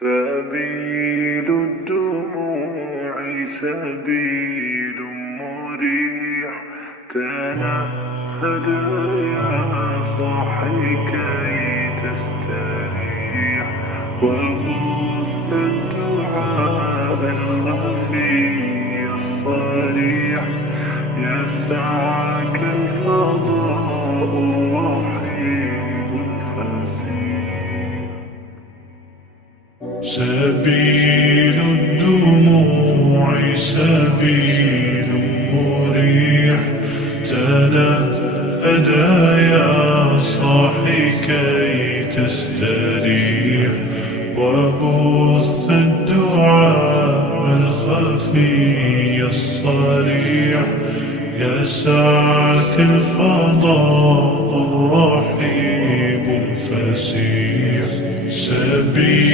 سبيل الدموع سبيل مريح، تنهد يا صاحي كي تستريح، وبث الدعاء الخفي الصريح، يسعك الفضاء الرحيم الفسيح. سبيل الدموع سبيل مريح، تنهدى يا صاحي كي تستريح، وبث الدعاء الخفي الصريح، يسعك الفضاء الرحيم الفسيح. سبيل